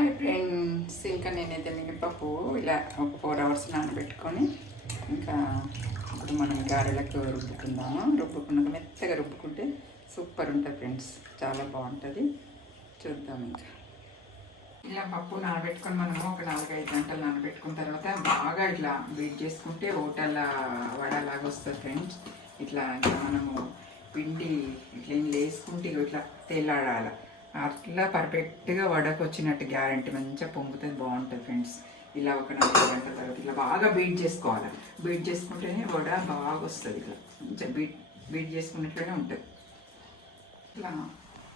Hi friends ఇంకా నేనైతే మినపప్పు ఇలా ఒక ఫోర్ అవర్స్ నానబెట్టుకొని ఇంకా ఇప్పుడు మనం గారెలకు రుబ్బుకుందాము రుబ్బుకున్నాక మెత్తగా రుబ్బుకుంటే సూపర్ ఉంటుంది ఫ్రెండ్స్ చాలా బాగుంటుంది చూద్దాం ఇంకా ఇలా పప్పు నానబెట్టుకొని మనము ఒక నాలుగైదు గంటలు నానబెట్టుకున్న తర్వాత బాగా ఇట్లా బీట్ చేసుకుంటే హోటల్ వడలాగా వస్తుంది ఫ్రెండ్స్ ఇట్లా ఇంకా మనము పిండి ఇట్లా ఏం వేసుకుంటే ఇట్లా తెల్లాడాలి అట్లా పర్ఫెక్ట్గా వడకు వచ్చినట్టు గ్యారంటీ. మంచిగా పొంగుతుంది బాగుంటుంది ఫ్రెండ్స్. ఇలా ఒక నాలుగు గంటల తర్వాత ఇలా బాగా బీట్ చేసుకోవాలి. బీట్ చేసుకుంటేనే వడ బాగా వస్తుంది ఇట్లా. మంచిగా బీట్ బీట్ చేసుకున్నట్లనే ఉంటుంది. ఇట్లా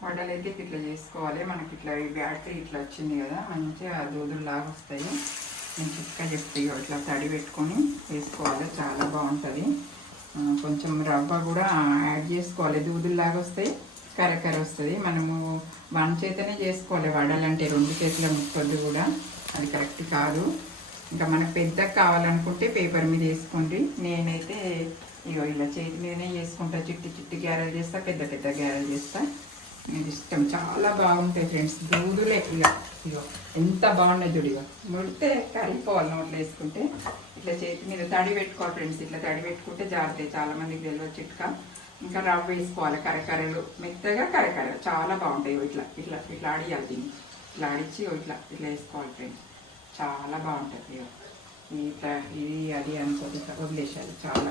వడలు అయితే ఇట్లా చేసుకోవాలి. మనకి ఇట్లా ఈ బ్యాటరీ ఇట్లా వచ్చింది కదా మంచిగా దూదులాగా వస్తాయి. నేను చిక్క చెప్తే ఇట్లా తడి పెట్టుకొని వేసుకోవాలి. చాలా బాగుంటుంది. కొంచెం రవ్వ కూడా యాడ్ చేసుకోవాలి. దూదులాగా వస్తాయి కరకర వస్తుంది. మనము వన్ చేతనే చేసుకోవాలి. వడలంటే రెండు చేతుల ముక్కొద్దు కూడా. అది కరెక్ట్ కాదు. ఇంకా మనకు పెద్దగా కావాలనుకుంటే పేపర్ మీద వేసుకోండి. నేనైతే ఇగో ఇలా చేతి మీదనే చేసుకుంటా. చిట్టి చిట్టి గ్యారెలు చేస్తా పెద్ద పెద్ద గ్యారెలు చేస్తా. నాకు ఇష్టం. చాలా బాగుంటాయి ఫ్రెండ్స్. దూదులే ఇక ఇగో ఎంత బాగున్నాయి దుడిగా ముడితే కలిపోవాలి నోట్లో వేసుకుంటే. ఇట్లా చేతి మీద తడి పెట్టుకోవాలి ఫ్రెండ్స్. ఇట్లా తడి పెట్టుకుంటే జారుతాయి చాలా మందికి తెలియదు చిట్కా. ఇంకా రవ్వ వేసుకోవాలి కరకరలు మెత్తగా కరకర చాలా బాగుంటాయి ఇట్లా ఇట్లా ఇట్లా ఆడియాలి దీన్ని. ఇట్లా ఆడిచ్చి ఇట్లా ఇట్లా వేసుకోవాలి ఫ్రెండ్స్. చాలా బాగుంటుంది ఇట్లా ఇది అది అనుకో వదిలేసాలి చాలా